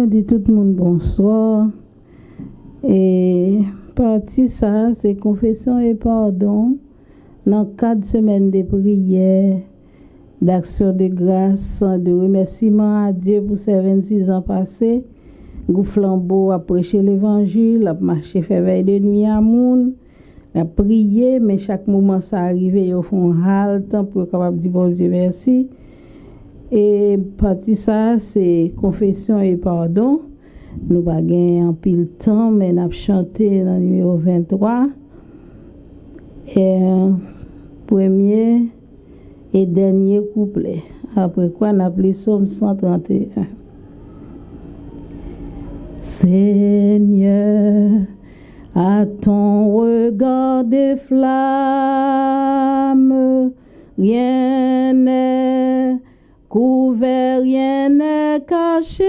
Je dis tout le monde bonsoir. Et partie ça, c'est confession et pardon. Dans 4 semaines de prière, d'action de grâce, de remerciement à Dieu pour ces 26 ans passés. Gou flambeau a prêché l'évangile, a marché fait veille de nuit à moun, a prié, mais chaque moment ça arrive, ils font halte pour capable dire bon Dieu merci. Et partie ça, c'est confession et pardon. Nous pas gagner en pile temps, mais nous avons chanté dans le numéro 23. Et premier et dernier couplet. Après quoi, nous avons lu Psaume 131. Seigneur, à ton regard des flammes, rien n'est couvert, rien n'est caché,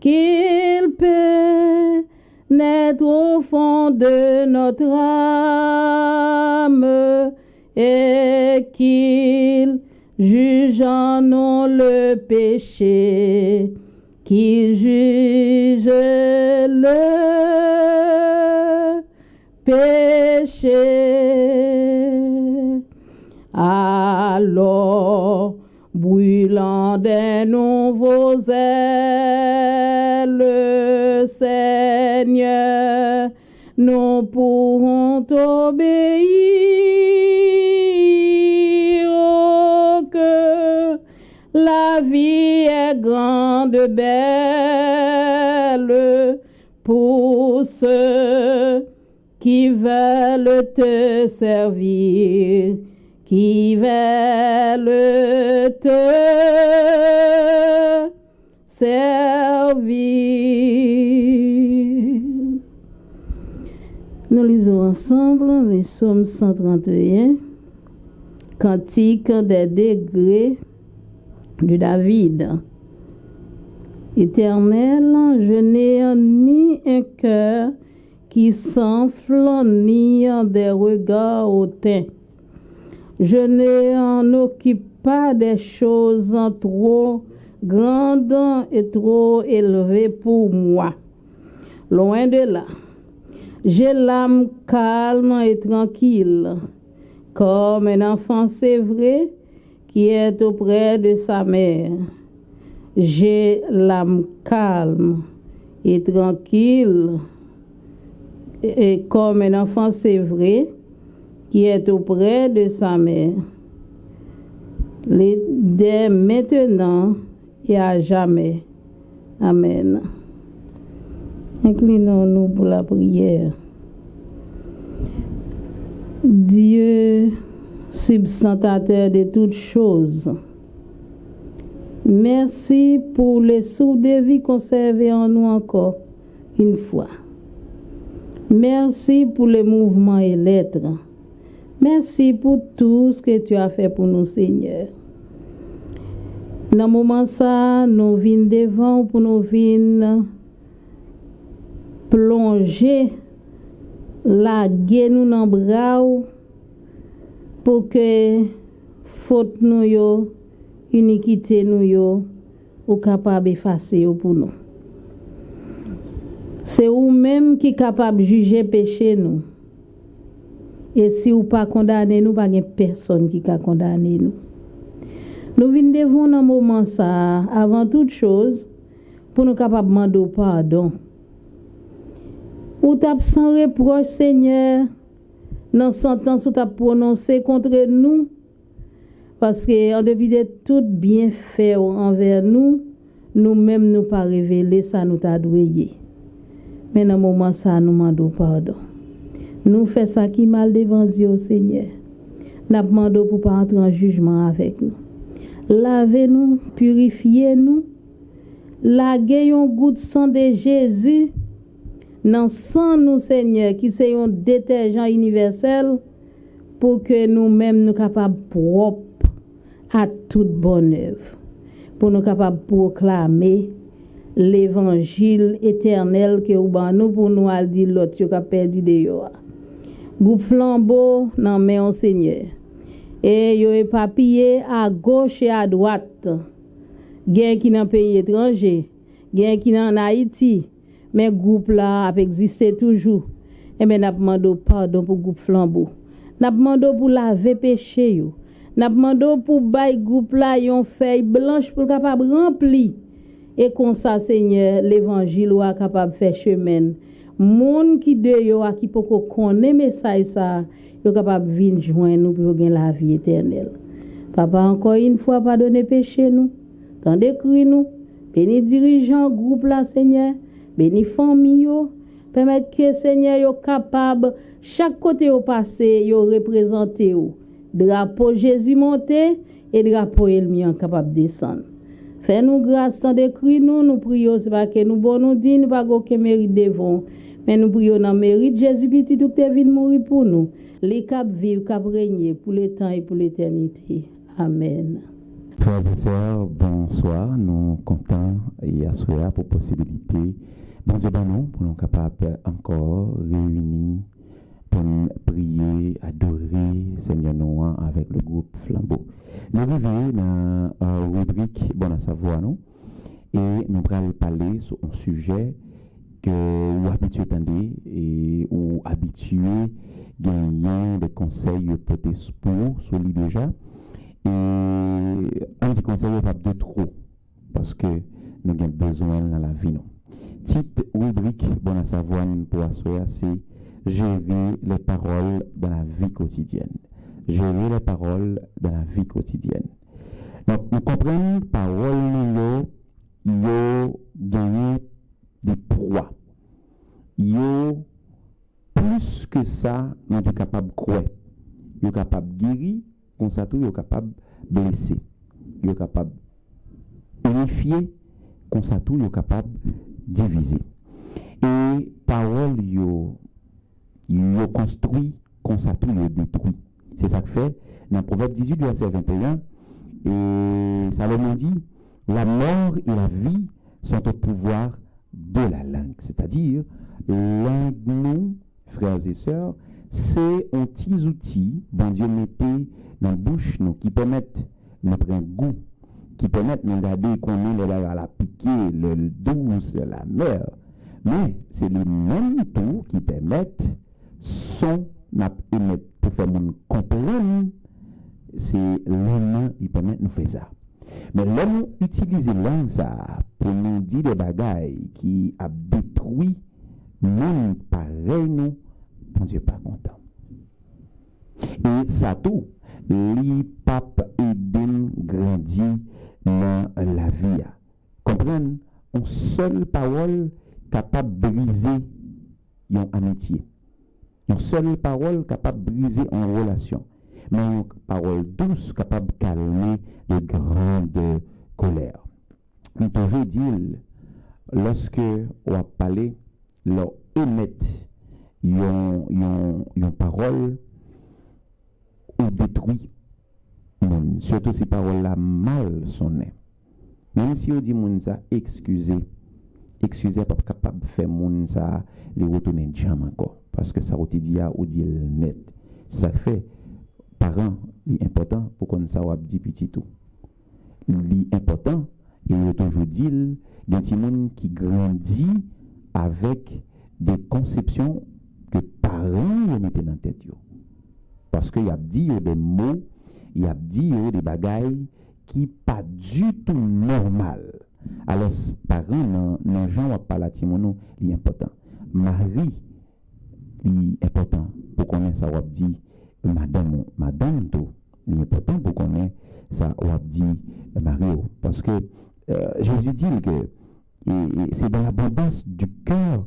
qu'il pénètre au fond de notre âme et qu'il juge en nous le péché, qu'il juge le péché. Alors, brûlant des nouveaux ailes, Seigneur, nous pourrons t'obéir. Oh, que la vie est grande, belle pour ceux qui veulent te servir, qui veulent te servir. Nous lisons ensemble les Psaumes 131, Cantique des degrés de David. Éternel, je n'ai ni un cœur qui s'enfle, ni des regards hautains. Je ne occupe pas des choses trop grandes et trop élevées pour moi. Loin de là, j'ai l'âme calme et tranquille, comme un enfant sévré qui est auprès de sa mère. J'ai l'âme calme et tranquille, et comme un enfant sévré qui est auprès de sa mère, dès maintenant et à jamais. Amen. Inclinons-nous pour la prière. Dieu, substantateur de toutes choses, merci pour les souffles de vie conservés en nous encore une fois. Merci pour les mouvements et l'être. Merci pour tout ce que tu as fait pour nous, Seigneur. Dans le moment ça, nous venons devant pour nous venir plonger, laguer nous dans le bras pour que faute nous yo, iniquité nous yo, ou capable d'effacer pour nous. C'est vous-même qui est capable de juger péché nous. Et si vous pas condamné nous, pas personne qui a condamné nous. Nous venons devant dans moment ça, avant toute chose, pour nous capables de demander pardon. Ou t'as sans reproche, Seigneur, dans sentence ou t'as prononcé contre nous, parce que en dépit de tout bienfait envers nous, nous-mêmes nous pas révélé ça nous t'a doué. Mais dans moment ça, nous demandons pardon. Nous faisons ça qui mal devant Dieu, Seigneur. Nous demandons pour pas entrer en jugement avec nous. Lavez-nous, purifiez-nous. Laguez un goût de sang de Jésus dans sang nous, Seigneur, qui c'est un détergent universel pour que nous-mêmes nous capables propres à toute bonne œuvre. Pour nous capables proclamer l'évangile éternel que ou ban nous pour nous al dire l'autre qui a perdu de yo. Groupe flambeau nan main Seigneur. Et yo éparpillé à gauche et à droite Gen qui dans pays étranger, gen qui en Haïti, mais groupe là a existé toujours. Et ben n'a demandé pardon pour groupe Flambeau. N'a demandé pour laver péché yo. N'a demandé pour bay groupe là yon feuille blanche pour capable remplir. Et comme ça Seigneur, l'évangile ou capable faire chemin. Moun qui de yo a qui poko connaît message ça, yo capable venir joindre nous pour gagner la vie éternelle. Papa encore une fois pardonner péché nous. Quand décrit nous, béni dirigeant groupe là Seigneur, béni famille yo, permettre que Seigneur yo capable chaque côté au passé yo représenter yo. Drapeau Jésus monté et drapeau ennemi capable descendre. Fais-nous grâce tant décrit nous prions c'est pas que nous bon nous dit nous pas aucun mérite devant, mais nous prions dans mérite Jésus petit tout est venu mourir pour nous. Les cap vivre cap régner pour le temps et pour l'éternité. Amen. Frères et sœurs, bonsoir. Nous comptons et assurer pour possibilité. Bon Dieu, nous, pour nous capables encore réunis pour prier, adorer Seigneur Noah avec le groupe Flambeau. Nous arrivons dans la rubrique Bon à savoir, nous, et nous allons parler sur un sujet que vous habituez attendez et ou habitués gagner des conseils peut-être pour sur lui déjà. Et un petit conseil pas de trop parce que nous avons besoin dans la vie. Petite rubrique bon à savoir pour assurer c'est gérer les paroles dans la vie quotidienne. Gérer les paroles dans la vie quotidienne. Donc nous comprenons paroles yo gagné des proies. Yo plus que ça nous sommes capables de croire. Yo capable de guérir. Comme ça, tout est capable de blesser, il est capable de unifier, comme ça, tout est capable de diviser. Et parole, il construit, comme ça, tout est détruit. C'est ça que fait dans Proverbe 18, verset 21. Et Salomon dit la mort et la vie sont au pouvoir de la langue. C'est-à-dire, langue, nous, frères et sœurs, c'est un petit outil, bon Dieu mettait dans la bouche nous, qui permettent de prendre goût, qui permettent de regarder qu'on est la piquer, le douce, la mer. Mais c'est les mêmes tout qui permettent son émettre pour faire nous comprendre. C'est l'homme qui permet de nous faire ça. Mais l'homme utilise langue ça pour nous dire des bagailles qui a détruit nous pareil nous. Bon Dieu pas content. Et ça tout, les papes Eden grandit dans la vie. Comprenez? Une seule parole capable de briser une amitié. Une seule parole capable de briser une relation. Mais une parole douce capable de calmer de grandes colères. Nous toujours dit, lorsque on a parlé, leur émettre une parole ou détruit moun. Surtout ces paroles-là mal sonnées. Même si on dit moun ça, excusez pas capable de faire moun ça, les retourner jam encore. Parce que ça on dit ou dit net. Ça fait, parents, l'important pour qu'on ça dit petit tout. L'important, il y a toujours dit, il y a des gens qui grandit avec des conceptions que parents mettaient dans la tête. Parce qu'il y a dit des mots, il y a dit des bagailles qui pas du tout normal. Alors, parents, les gens ne pas la timono, c'est important. Marie, c'est important pour qu'on ait ça, on dit madame, tout, c'est important pour qu'on ait ça, on dit Mario. Parce que Jésus dit que c'est dans l'abondance du cœur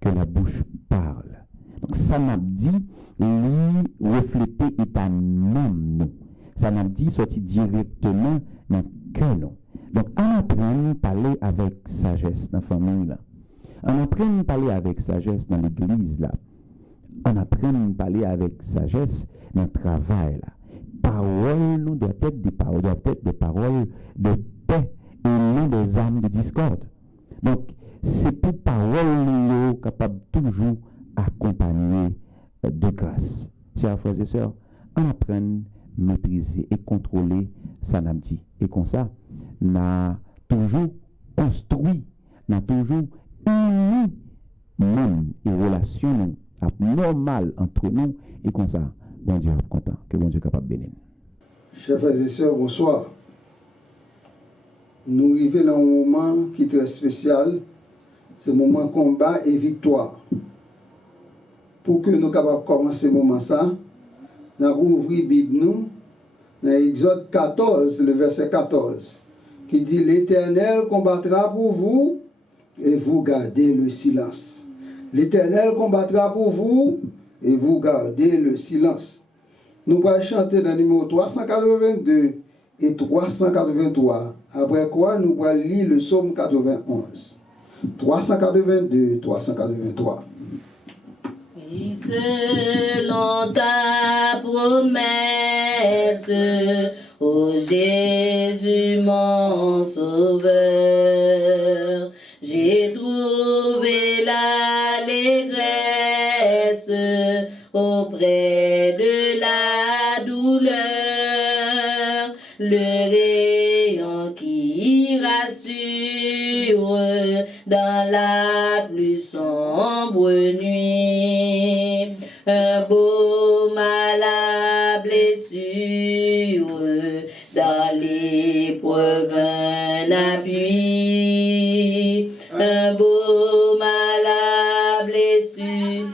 que la bouche parle. Donc ça m'a dit, lui refléter est un homme, nous. Ça m'a dit sorti directement dans le cœur, nous. Donc on apprend à parler avec sagesse dans la famille, là. On apprend à parler avec sagesse dans l'église, là. On apprend à parler avec sagesse dans le travail, là. Paroles, nous, doivent être des paroles de paix et non des armes de discorde. Donc, c'est pour paroles, nous, capables toujours accompagner de grâce. Chers frères et sœurs, on apprend à maîtriser et contrôler sa namdi. Et comme ça, n'a toujours construit, n'a toujours uni même et relations normales entre nous et comme ça, bon Dieu est content, que bon Dieu est capable de bénir. Chers frères et sœurs, bonsoir. Nous arrivons dans un moment qui est très spécial, c'est le moment combat et victoire. Pour que nous soyons capables de commencer ce moment, nous avons ouvert la Bible nous, dans Exode 14, le verset 14, qui dit « L'Éternel combattra pour vous et vous gardez le silence. L'Éternel combattra pour vous et vous gardez le silence. » Nous allons chanter dans le numéro 382 et 383. Après quoi, nous allons lire le psaume 91. 382, 383. Et selon ta promesse, ô Jésus mon sauveur, j'ai trouvé l'allégresse auprès de la douleur, le rayon qui rassure dans la plus sombre nuit, un baume à la blessure, dans l'épreuve un appui, un baume à la blessure,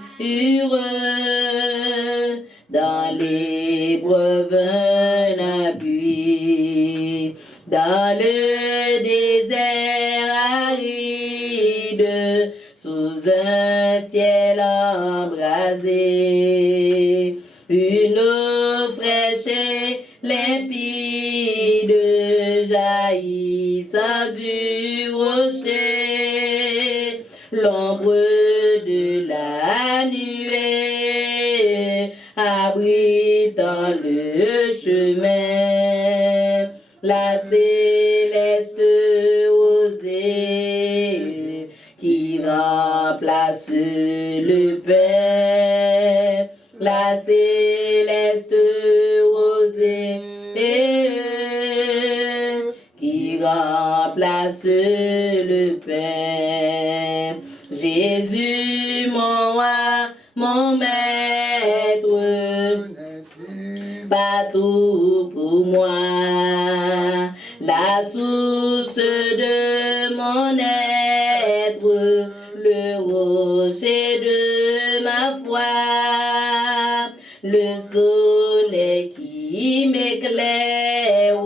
dans l'épreuve un appui, dans le désert aride, sous un ciel embrasé, une eau fraîche et limpide jaillissant du rocher, l'ombre de la nuée abritant le chemin, la céleste rosée qui remplace le pain, la céleste rosée qui remplace le pain. Jésus, mon roi, mon maître, partout pour moi, la source de mon être, le rocher de ma foi, le soleil qui m'éclaire,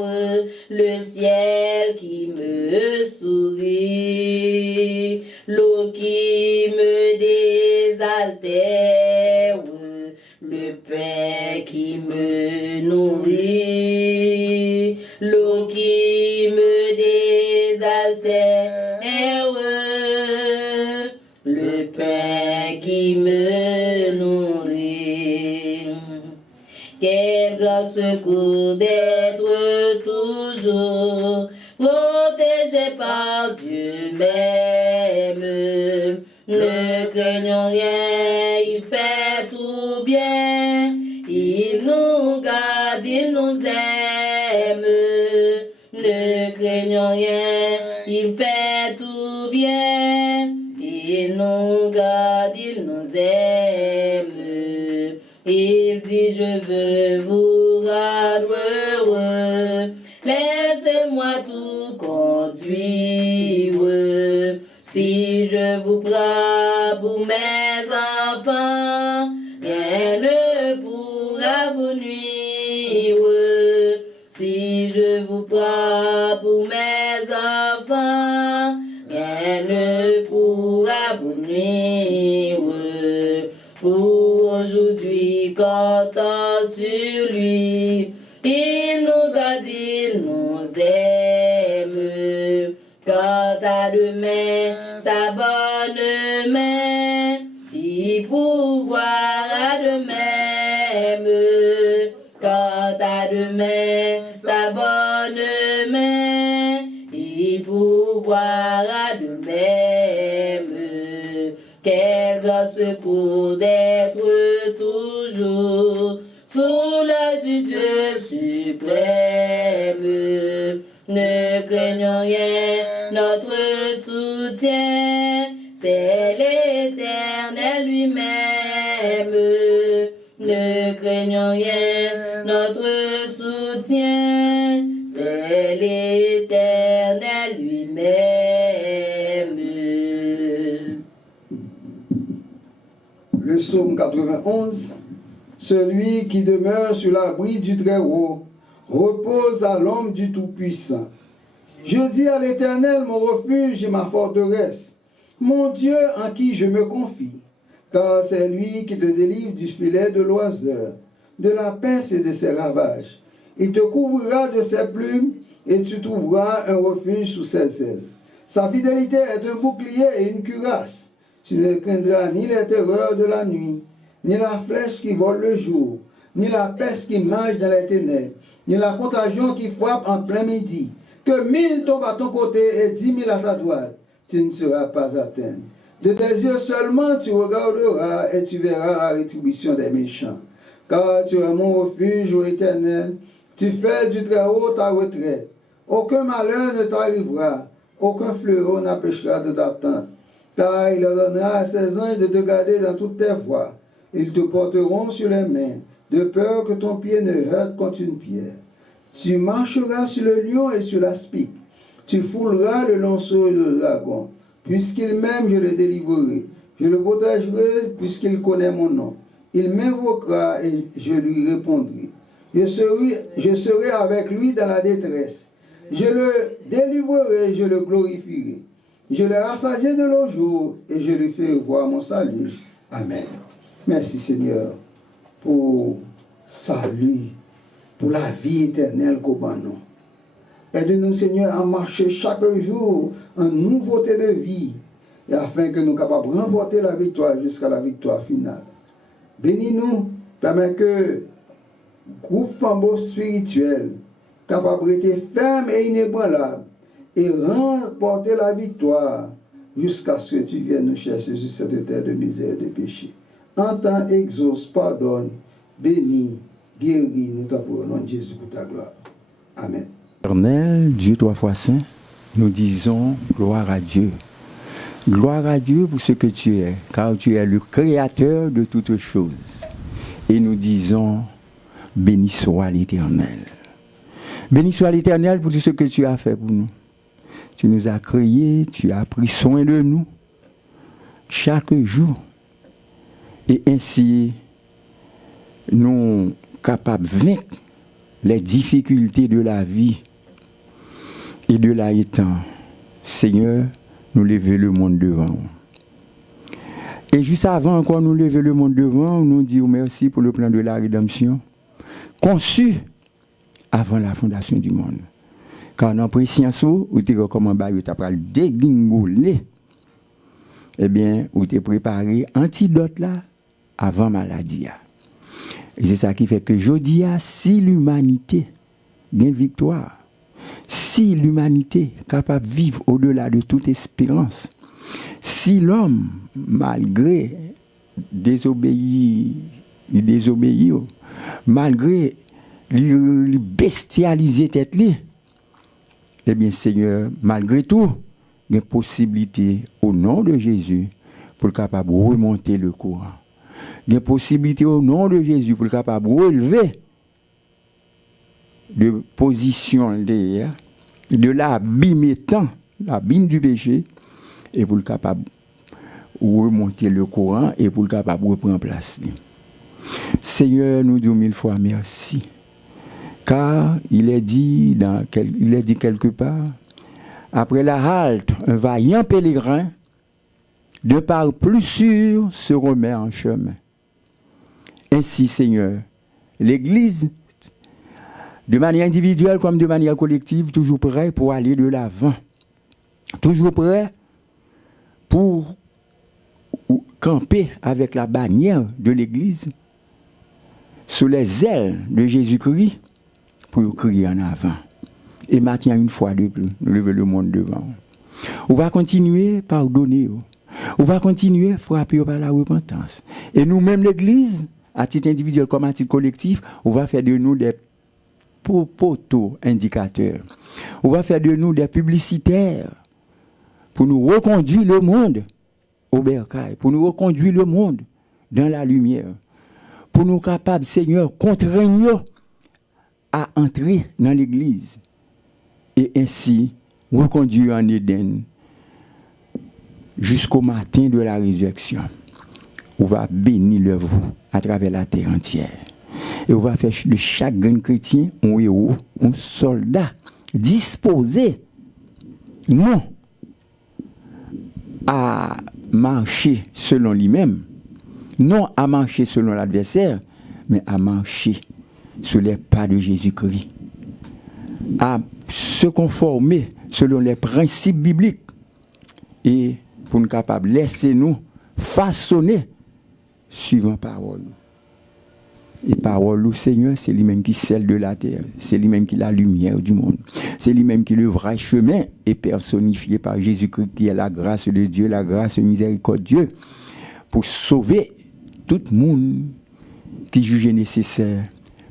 le ciel qui me sourit, l'eau qui me désaltère, le pain qui me nourrit, l'eau qui me désaltère, le pain qui me nourrit. Quel grand secours d'être toujours protégé par Dieu même. Ne craignons rien, il fait tout bien, il nous garde, il nous aime. Ne craignons rien, il fait tout bien, il nous garde, il nous aime. Il dit je veux vous rendre heureux, laissez-moi tout conduire. Si je vous prends pour mes enfants, rien ne pourra vous nuire. Si je vous prends pour mes enfants, rien ne pourra vous nuire. Pour aujourd'hui, comptons sur lui, il nous garde, il nous aime. Quant à demain, sa bonne main, il pourvoira de même. Quant à demain, sa bonne main, il pourvoira de même. Quel grand secours d'être toujours sous l'œil du Dieu suprême. Ne craignons rien, notre soutien, c'est l'Éternel lui-même. Ne craignons rien, notre soutien, c'est l'Éternel lui-même. Le psaume 91, celui qui demeure sur l'abri du Très-Haut repose à l'ombre du Tout-Puissant. Je dis à l'Éternel, mon refuge et ma forteresse, mon Dieu en qui je me confie, car c'est lui qui te délivre du filet de l'oiseur, de la peste et de ses ravages. Il te couvrira de ses plumes et tu trouveras un refuge sous ses ailes. Sa fidélité est un bouclier et une cuirasse. Tu ne craindras ni les terreurs de la nuit, ni la flèche qui vole le jour, ni la peste qui marche dans les ténèbres, ni la contagion qui frappe en plein midi. Que 1000 tombent à ton côté et 10 000 à ta droite, tu ne seras pas atteint. De tes yeux seulement tu regarderas et tu verras la rétribution des méchants. Car tu es mon refuge, ô Éternel, tu fais du Très-Haut ta retraite. Aucun malheur ne t'arrivera, aucun fléau n'empêchera de t'attendre. Car il ordonnera à ses anges de te garder dans toutes tes voies. Ils te porteront sur les mains, de peur que ton pied ne heurte contre une pierre. Tu marcheras sur le lion et sur l'aspic. Tu fouleras le lionceau et le dragon. Puisqu'il m'aime, je le délivrerai. Je le protégerai puisqu'il connaît mon nom. Il m'invoquera et je lui répondrai. Je serai avec lui dans la détresse. Je le délivrerai, je le glorifierai. Je le rassasierai de nos jours et je lui ferai voir mon salut. Amen. Merci Seigneur pour salut, pour la vie éternelle qu'au nous. Aide-nous Seigneur à marcher chaque jour en nouveauté de vie et afin que nous soyons capables de remporter la victoire jusqu'à la victoire finale. Bénis-nous, permets que groupe flambeau spirituel capable d'être ferme et inébranlable et remporter la victoire jusqu'à ce que tu viennes nous chercher sur cette terre de misère et de péché. Entends, exauce, pardonne, bénis, guéris, nous t'appelons au nom de Jésus pour ta gloire. Amen. Éternel, Dieu trois fois saint, nous disons gloire à Dieu. Gloire à Dieu pour ce que tu es, car tu es le créateur de toutes choses. Et nous disons, béni soit l'Éternel. Béni soit l'Éternel pour tout ce que tu as fait pour nous. Tu nous as créés, tu as pris soin de nous chaque jour. Et ainsi, nous sommes capables de vaincre les difficultés de la vie. Et de là étant, Seigneur, nous lever le monde devant. Et juste avant encore nous lever le monde devant, nous disons merci pour le plan de la rédemption, conçu avant la fondation du monde. Quand on a pris science, ou tu recommandes, tu as pris dégringoler, eh bien, ou tu as préparé antidote là avant maladie. Et c'est ça qui fait que je dis, si l'humanité gagne victoire, si l'humanité est capable de vivre au-delà de toute espérance, si l'homme, malgré désobéir, malgré lui bestialiser tête li, eh bien Seigneur, malgré tout, il y a une possibilité au nom de Jésus pour le capable de remonter le courant. Il y a une possibilité au nom de Jésus pour le capable de relever de position de l'abîme étant, l'abîme du péché, et pour le capable de remonter le courant et pour le capable de reprendre place. Seigneur, nous disons 1000 fois merci. Car il est dit quelque part, après la halte, un vaillant pèlerin, de part plus sûr, se remet en chemin. Ainsi, Seigneur, l'Église, de manière individuelle comme de manière collective, toujours prêt pour aller de l'avant. Toujours prêt pour camper avec la bannière de l'Église sous les ailes de Jésus-Christ pour crier en avant. Et maintenant, une fois de plus, nous lever le monde devant. On va continuer à pardonner. On va continuer à frapper par la repentance. Et nous-mêmes, l'Église, à titre individuel comme à titre collectif, on va faire de nous des poteaux indicateurs. On va faire de nous des publicitaires pour nous reconduire le monde au bercail, pour nous reconduire le monde dans la lumière, pour nous capables, Seigneur, contraignons à entrer dans l'église et ainsi reconduire en Éden jusqu'au matin de la résurrection. On va bénir le vous à travers la terre entière. Et on va faire de chaque grand chrétien un héros, un soldat disposé, non à marcher selon lui-même, non à marcher selon l'adversaire, mais à marcher sur les pas de Jésus-Christ, à se conformer selon les principes bibliques et pour nous capables de laisser nous façonner suivant parole. Et parole au Seigneur, c'est lui-même qui scelle de la terre, c'est lui-même qui est la lumière du monde, c'est lui-même qui est le vrai chemin et personnifié par Jésus-Christ qui est la grâce de Dieu, la grâce et miséricorde de Dieu pour sauver tout le monde qui juge nécessaire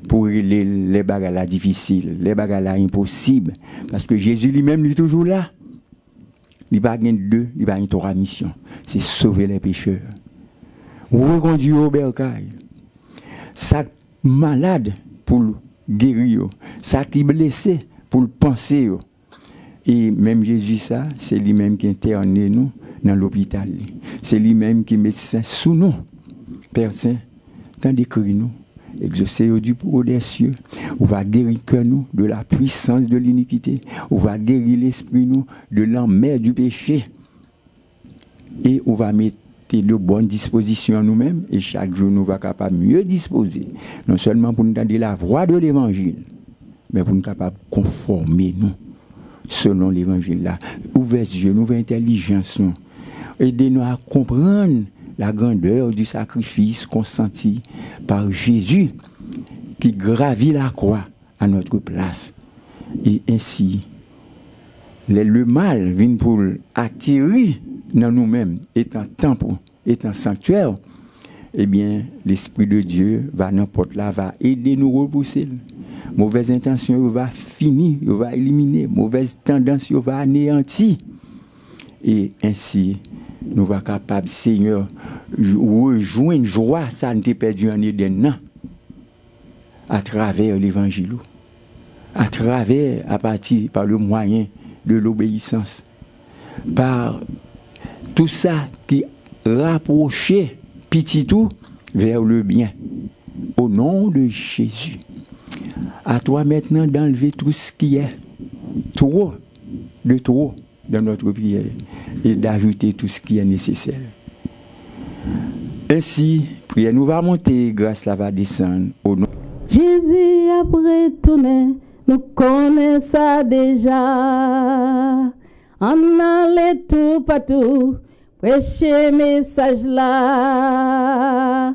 pour les bagarres difficiles, les bagarres impossibles, parce que Jésus lui-même est toujours là. Il n'y a pas deux, il n'y a pas une trois mission, c'est sauver les pécheurs. Reconduire au bercail. Ça malade pour le guérir, ça qui blessé pour le penser. Et même Jésus, ça, c'est lui-même qui interne nous dans l'hôpital. C'est lui-même qui met ça sous nous. Père Saint, tant d'écrit nous, exaucer du pour des cieux, on va guérir que nous de la puissance de l'iniquité, on va guérir l'esprit nous de l'enmer du péché. Et on va mettre de bonnes dispositions à nous-mêmes et chaque jour nous va capable mieux disposer non seulement pour nous entendre la voix de l'évangile mais pour nous capable conformer nous selon l'évangile là. Ouvrez les yeux, ouvrez l'intelligence nous, aidez-nous à comprendre la grandeur du sacrifice consenti par Jésus qui gravit la croix à notre place et ainsi le mal vient pour attirer dans nous-mêmes, étant temple, étant sanctuaire, eh bien, l'Esprit de Dieu va n'importe là, va aider nous à repousser. Mauvaise intention, va finir, va éliminer. Mauvaise tendance, va anéantir. Et ainsi, nous va capable, Seigneur, rejoindre une joie, ça ne t'est perdu en Éden, à travers l'Évangile, à travers, à partir, par le moyen de l'obéissance, par tout ça qui rapprochait petit tout vers le bien. Au nom de Jésus. À toi maintenant d'enlever tout ce qui est trop dans notre prière et d'ajouter tout ce qui est nécessaire. Ainsi, prière nous va monter, grâce là va descendre au nom. Jésus après tourner, nous connaissons ça déjà. On allait tout partout, prêcher message là,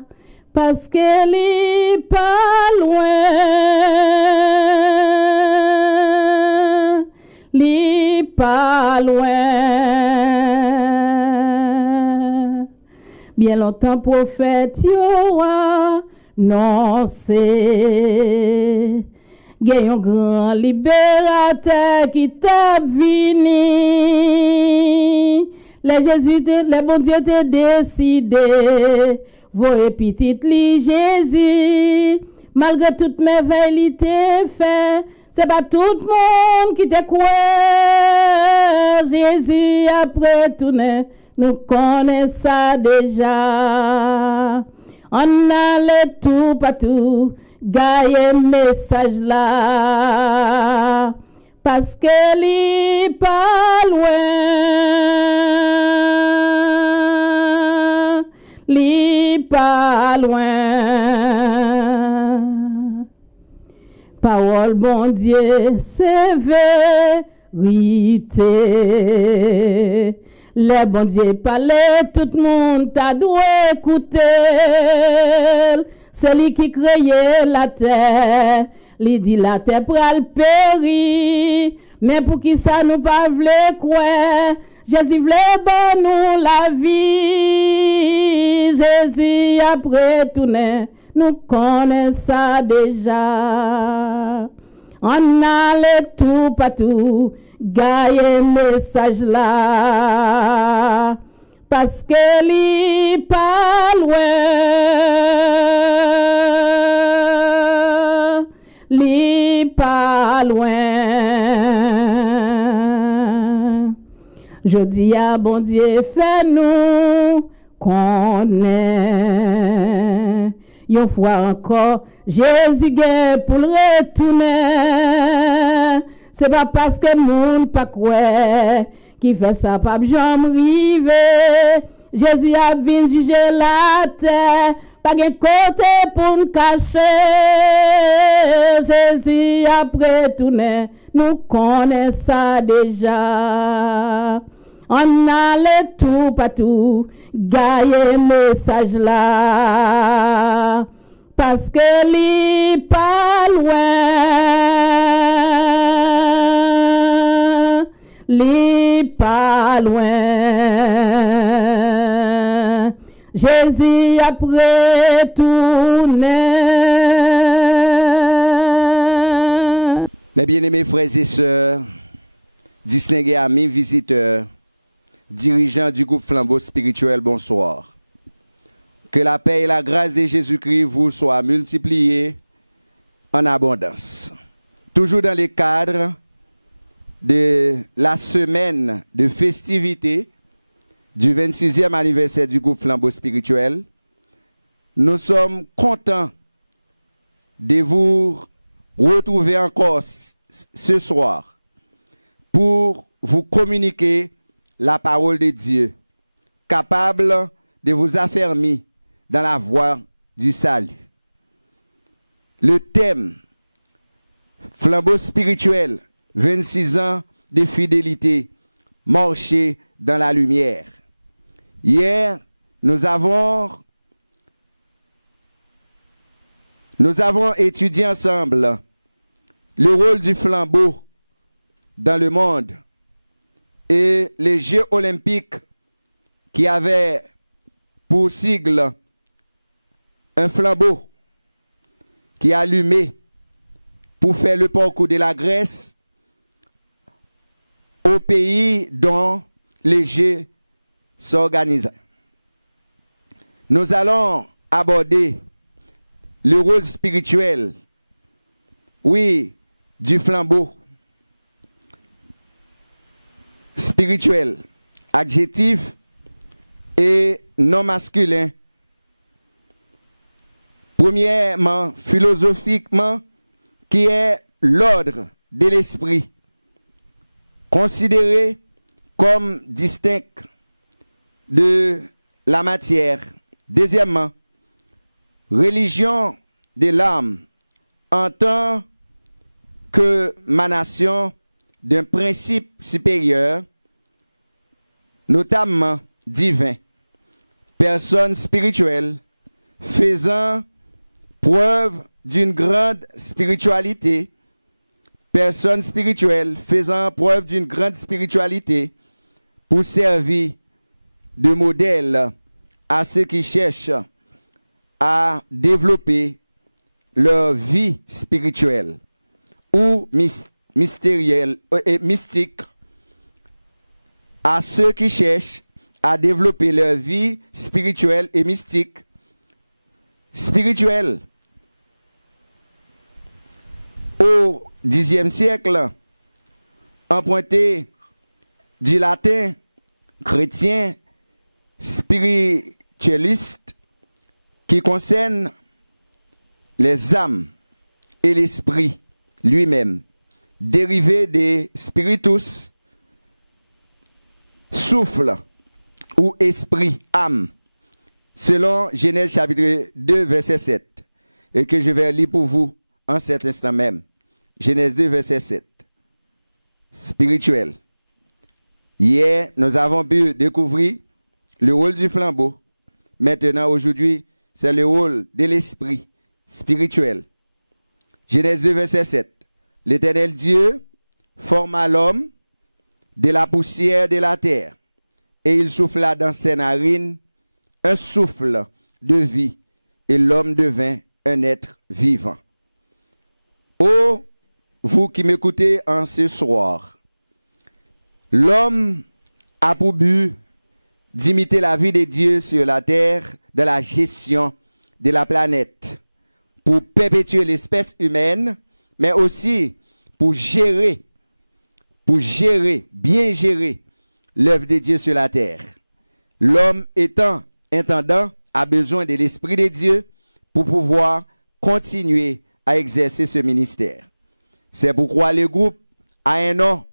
parce qu'elle est pas loin, elle pas loin. Bien longtemps prophète yoa, non c'est un grand libérateur qui t'a vini. Les jésuites, les bons dieux t'ont décidé. Voyez petite li Jésus. Malgré toute merveille il t'a fait. C'est pas tout le monde qui t'a croit. Jésus après tourner, nous connaissons ça déjà. On allait tout partout. Gagne message là, parce qu'elle est pas loin, elle pas loin. Parole bon Dieu, c'est vérité. Les bon Dieu parlaient, tout le monde t'a dû écouter. C'est lui qui créait la terre. Il dit la terre pral périr. Mais pour qui ça nous pas vle quoi? Jésus vle bon nous la vie. Jésus après tourner, nous connaissons ça déjà. On allait tout partout, gagne message là parce que li pas loin, li pas loin. Je dis à bon Dieu, fais-nous connaître. Une fois encore, Jésus est pour le retourner. C'est pas parce que monde pas quoi qui fait ça pas jamais river. Jésus a venu juger la terre, pas de côté pour nous cacher. Jésus a retourné, nous connaissons ça déjà. On allait tout partout, gagner message là, parce que li pas loin, li pas loin. Jésus a retourné. Mes bien-aimés frères et sœurs, distingués amis, visiteurs, dirigeants du groupe Flambeau Spirituel, bonsoir. Que la paix et la grâce de Jésus-Christ vous soient multipliées en abondance. Toujours dans le cadre de la semaine de festivités du 26e anniversaire du groupe Flambeau Spirituel, nous sommes contents de vous retrouver encore ce soir pour vous communiquer la parole de Dieu, capable de vous affermir dans la voie du salut. Le thème Flambeau spirituel, 26 ans de fidélité, marcher dans la lumière. Hier, nous avons étudié ensemble le rôle du flambeau dans le monde et les Jeux olympiques qui avaient pour sigle un flambeau qui allumait pour faire le parcours de la Grèce au pays dont les Jeux s'organisaient. Nous allons aborder le rôle spirituel, oui, du flambeau spirituel, adjectif et non masculin. Premièrement, philosophiquement, qui est l'ordre de l'esprit, considéré comme distinct de la matière. Deuxièmement, religion de l'âme en tant que manation d'un principe supérieur, notamment divin, personne spirituelle faisant preuve d'une grande spiritualité, personne spirituelle faisant preuve d'une grande spiritualité pour servir de modèle à ceux qui cherchent à développer leur vie spirituelle ou mystérielle et mystique, à ceux qui cherchent à développer leur vie spirituelle et mystique. Spirituelle. Au Xe siècle, emprunté du latin chrétien spiritualiste qui concerne les âmes et l'esprit lui-même, dérivé des spiritus, souffle ou esprit, âme, selon Genèse chapitre 2, verset 7, et que je vais lire pour vous en cet instant même. Genèse 2, verset 7. Spirituel. Hier, nous avons pu découvrir le rôle du flambeau. Maintenant, aujourd'hui, c'est le rôle de l'esprit spirituel. Genèse 2, verset 7. L'Éternel Dieu forma l'homme de la poussière de la terre, et il souffla dans ses narines un souffle de vie, et l'homme devint un être vivant. Ô vous qui m'écoutez en ce soir, L'homme a pour but d'imiter la vie de Dieu sur la terre, de la gestion de la planète, pour perpétuer l'espèce humaine, mais aussi pour bien gérer l'œuvre de Dieu sur la terre. L'homme intendant, a besoin de l'Esprit de Dieu pour pouvoir continuer à exercer ce ministère. C'est pourquoi le groupe a un nom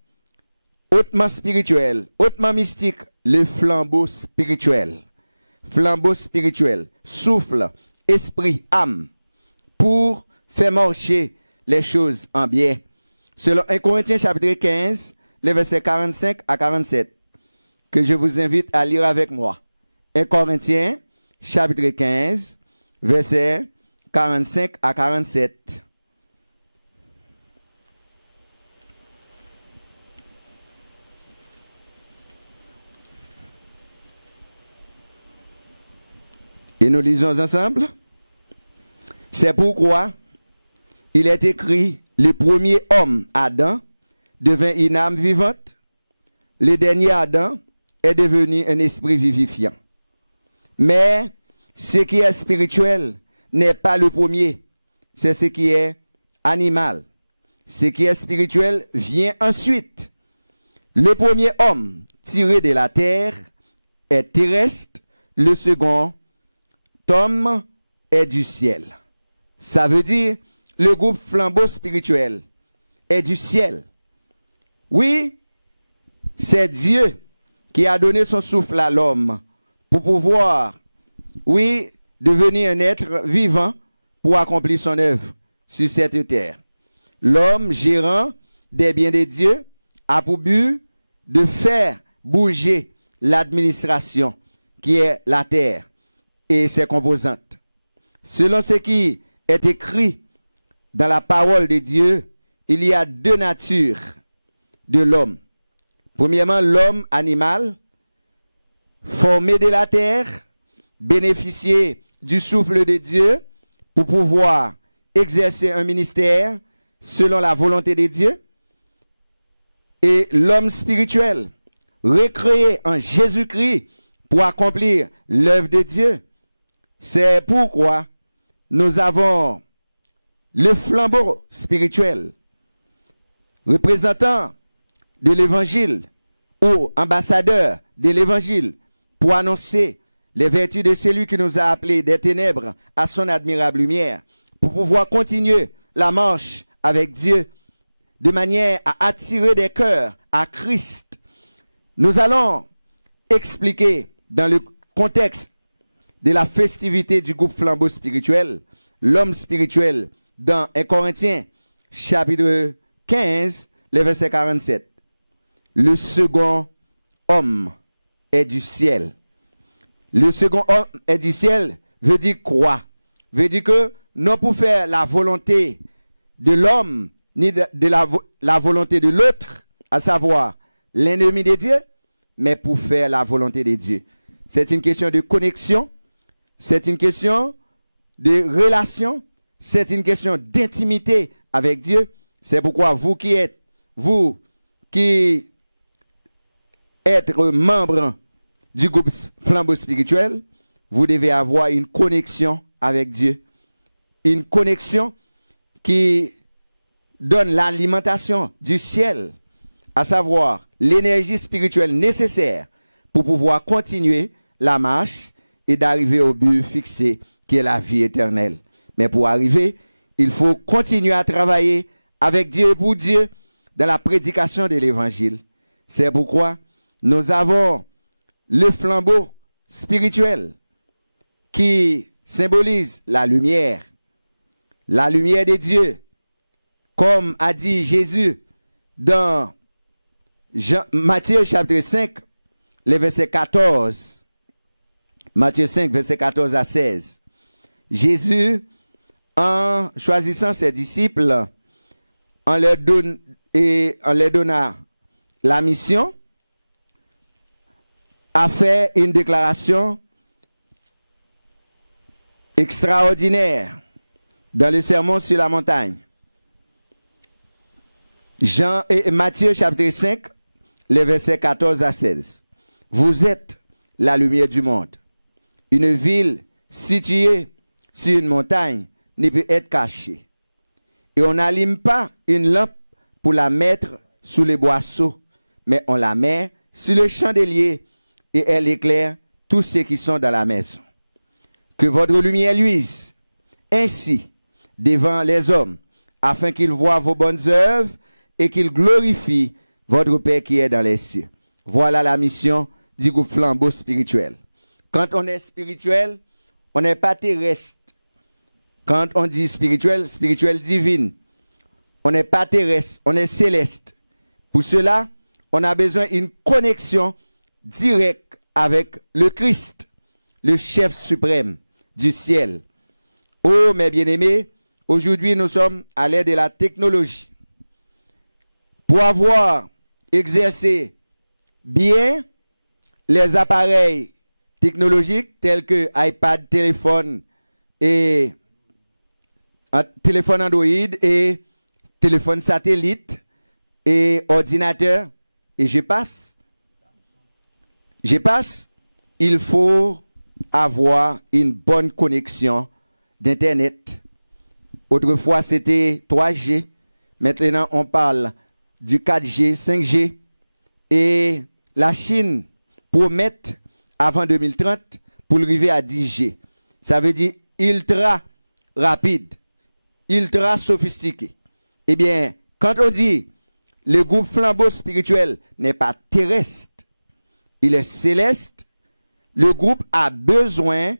hautement spirituel, hautement mystique, le flambeau spirituel. Flambeau spirituel, souffle, esprit, âme, pour faire marcher les choses en bien. Selon 1 Corinthiens chapitre 15, les versets 45 à 47, que je vous invite à lire avec moi. 1 Corinthiens chapitre 15, versets 45 à 47. Et nous lisons ensemble. C'est pourquoi il est écrit, le premier homme, Adam, devint une âme vivante. Le dernier Adam est devenu un esprit vivifiant. Mais ce qui est spirituel n'est pas le premier, c'est ce qui est animal. Ce qui est spirituel vient ensuite. Le premier homme tiré de la terre est terrestre, le second homme est du ciel. Ça veut dire le groupe flambeau spirituel est du ciel. Oui, c'est Dieu qui a donné son souffle à l'homme pour pouvoir, oui, devenir un être vivant pour accomplir son œuvre sur cette terre. L'homme gérant des biens de Dieu a pour but de faire bouger l'administration qui est la terre et ses composantes. Selon ce qui est écrit dans la parole de Dieu, il y a deux natures de l'homme. Premièrement, l'homme animal, formé de la terre, bénéficier du souffle de Dieu pour pouvoir exercer un ministère selon la volonté de Dieu. Et l'homme spirituel, recréé en Jésus-Christ pour accomplir l'œuvre de Dieu. C'est pourquoi nous avons le flambeau spirituel, représentant de l'évangile ou ambassadeur de l'évangile pour annoncer les vertus de celui qui nous a appelés des ténèbres à son admirable lumière, pour pouvoir continuer la marche avec Dieu de manière à attirer des cœurs à Christ. Nous allons expliquer dans le contexte de la festivité du groupe flambeau spirituel, l'homme spirituel, dans 1 Corinthiens chapitre 15, les versets 47. Le second homme est du ciel. Le second homme est du ciel veut dire quoi? Veut dire que non pour faire la volonté de l'homme, ni de la volonté de l'autre, à savoir l'ennemi de Dieu, mais pour faire la volonté de Dieu. C'est une question de connexion, c'est une question de relation, c'est une question d'intimité avec Dieu. C'est pourquoi vous qui êtes membre du groupe flambeau spirituel, vous devez avoir une connexion avec Dieu. Une connexion qui donne l'alimentation du ciel, à savoir l'énergie spirituelle nécessaire pour pouvoir continuer la marche et d'arriver au but fixé qui est la vie éternelle. Mais pour arriver, il faut continuer à travailler avec Dieu et pour Dieu dans la prédication de l'évangile. C'est pourquoi nous avons le flambeau spirituel qui symbolise la lumière de Dieu, comme a dit Jésus dans Matthieu chapitre 5, les versets 14. Matthieu 5, versets 14 à 16. Jésus, en choisissant ses disciples, en leur donnant la mission, a fait une déclaration extraordinaire dans le sermon sur la montagne. Matthieu chapitre 5, les versets 14 à 16. Vous êtes la lumière du monde. Une ville située sur une montagne ne peut être cachée. Et on n'allume pas une lampe pour la mettre sous les boisseaux, mais on la met sur le chandelier et elle éclaire tous ceux qui sont dans la maison. Que votre lumière luise ainsi devant les hommes, afin qu'ils voient vos bonnes œuvres et qu'ils glorifient votre Père qui est dans les cieux. Voilà la mission du groupe Flambeau spirituel. Quand on est spirituel, on n'est pas terrestre. Quand on dit spirituel, spirituel divine, on n'est pas terrestre, on est céleste. Pour cela, on a besoin d'une connexion directe avec le Christ, le chef suprême du ciel. Oh, mes bien-aimés, aujourd'hui, nous sommes à l'ère de la technologie. Pour avoir exercé bien les appareils technologiques tels que iPad, téléphone et téléphone Android et téléphone satellite et ordinateur, et je passe, il faut avoir une bonne connexion d'Internet. Autrefois, c'était 3G. Maintenant, on parle du 4G, 5G. Et la Chine promet, avant 2030, pour arriver à 10G. Ça veut dire ultra rapide, ultra sophistiqué. Eh bien, quand on dit le groupe Flambeau spirituel n'est pas terrestre, il est céleste, le groupe a besoin,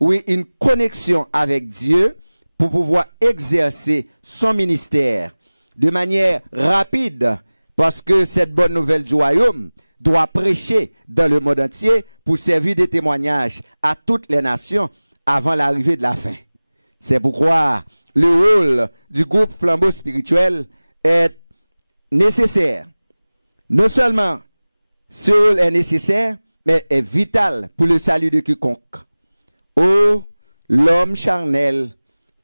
oui, une connexion avec Dieu pour pouvoir exercer son ministère de manière rapide, parce que cette bonne nouvelle du royaume doit prêcher dans le monde entier pour servir de témoignage à toutes les nations avant l'arrivée de la fin. C'est pourquoi le rôle du groupe Flambeau spirituel est nécessaire. Non seulement ce rôle est nécessaire, mais est vital pour le salut de quiconque. Oh, l'homme charnel,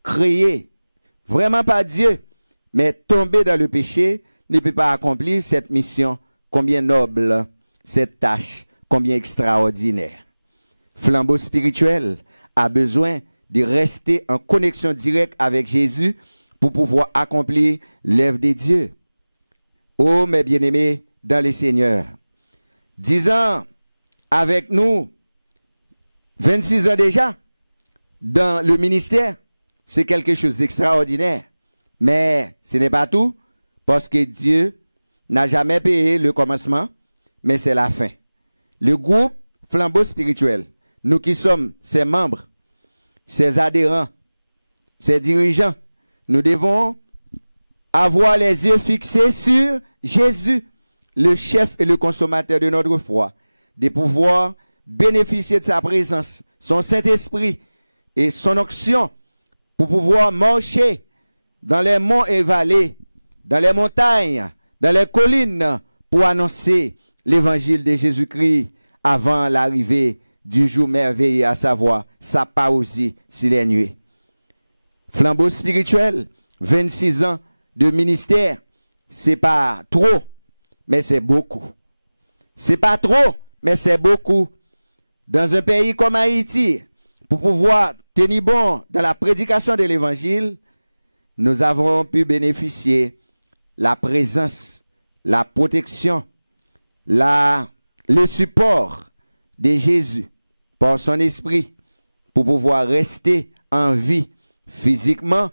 créé vraiment par Dieu, mais tombé dans le péché, ne peut pas accomplir cette mission combien noble, cette tâche combien extraordinaire. Flambeau spirituel a besoin de rester en connexion directe avec Jésus pour pouvoir accomplir l'œuvre de Dieu. Oh, mes bien-aimés dans les Seigneurs, 10 ans avec nous, 26 ans déjà, dans le ministère, c'est quelque chose d'extraordinaire. Mais ce n'est pas tout, parce que Dieu n'a jamais payé le commencement, mais c'est la fin. Le groupe Flambeau spirituel, nous qui sommes ses membres, ses adhérents, ses dirigeants, nous devons avoir les yeux fixés sur Jésus, le chef et le consommateur de notre foi, de pouvoir bénéficier de sa présence, son Saint-Esprit et son onction pour pouvoir marcher dans les monts et vallées, dans les montagnes, dans les collines pour annoncer l'évangile de Jésus-Christ avant l'arrivée du jour merveilleux, à savoir sa parousie sur les nuées. Flambeau spirituel, 26 ans de ministère, c'est pas trop, mais c'est beaucoup. C'est pas trop, mais c'est beaucoup. Dans un pays comme Haïti, pour pouvoir tenir bon dans la prédication de l'évangile, nous avons pu bénéficier la présence, la protection, le support de Jésus par son esprit pour pouvoir rester en vie physiquement,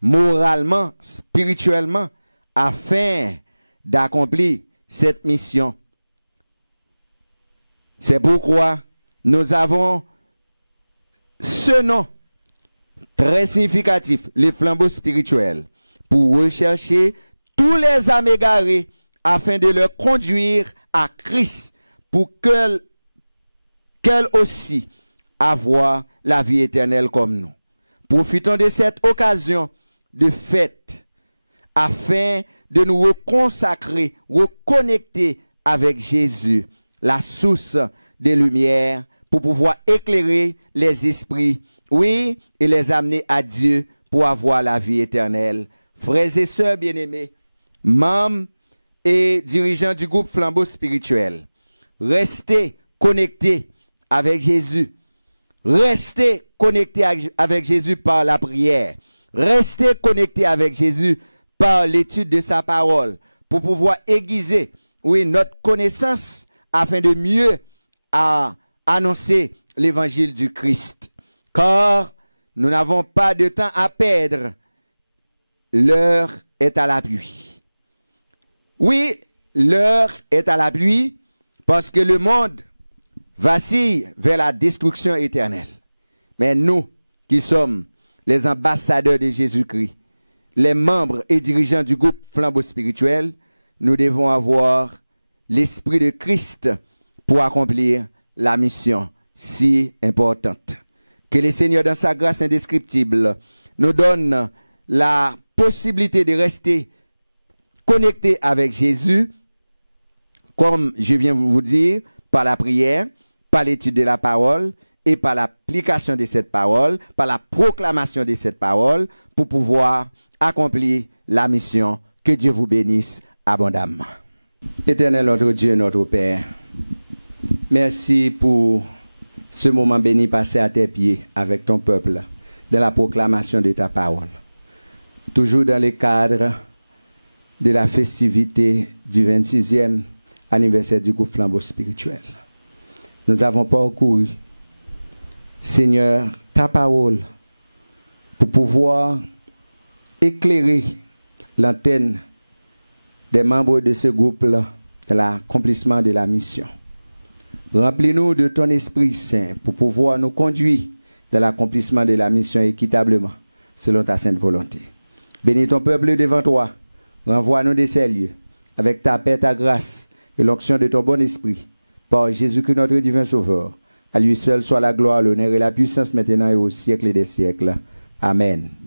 moralement, spirituellement, afin d'accomplir cette mission. C'est pourquoi nous avons ce nom très significatif, les flambeaux spirituels, pour rechercher tous les âmes égarées afin de leur conduire à Christ pour qu'elles aussi avoir la vie éternelle comme nous. Profitons de cette occasion de fête afin de nous reconsacrer, reconnecter avec Jésus, la source des lumières, pour pouvoir éclairer les esprits, oui, et les amener à Dieu pour avoir la vie éternelle. Frères et sœurs bien-aimés, membres et dirigeants du groupe Flambeau Spirituel, restez connectés avec Jésus. Restez connectés avec Jésus par la prière. Restez connectés avec Jésus par l'étude de sa parole pour pouvoir aiguiser, notre connaissance afin de mieux annoncer l'évangile du Christ. Car nous n'avons pas de temps à perdre. L'heure est à la pluie. Oui, l'heure est à la pluie parce que le monde vacille vers la destruction éternelle. Mais nous, qui sommes les ambassadeurs de Jésus-Christ, les membres et dirigeants du groupe Flambeau Spirituel, nous devons avoir l'esprit de Christ pour accomplir la mission si importante. Que le Seigneur, dans sa grâce indescriptible, nous donne la possibilité de rester connectés avec Jésus, comme je viens vous dire, par la prière, par l'étude de la parole et par l'application de cette parole, par la proclamation de cette parole, pour pouvoir accomplir la mission. Que Dieu vous bénisse abondamment. Éternel notre Dieu, notre Père, merci pour ce moment béni passé à tes pieds avec ton peuple dans la proclamation de ta parole. Toujours dans le cadre de la festivité du 26e anniversaire du groupe Flambeau Spirituel. Nous avons parcouru, Seigneur, ta parole pour pouvoir éclairer l'antenne des membres de ce groupe-là dans l'accomplissement de la mission. Remplis-nous de ton Esprit Saint pour pouvoir nous conduire dans l'accomplissement de la mission équitablement, selon ta sainte volonté. Bénis ton peuple devant toi. Renvoie-nous de ces lieux avec ta paix, ta grâce et l'onction de ton bon esprit. Par Jésus-Christ, notre divin Sauveur. À lui seul soit la gloire, l'honneur et la puissance maintenant et au siècle des siècles. Amen.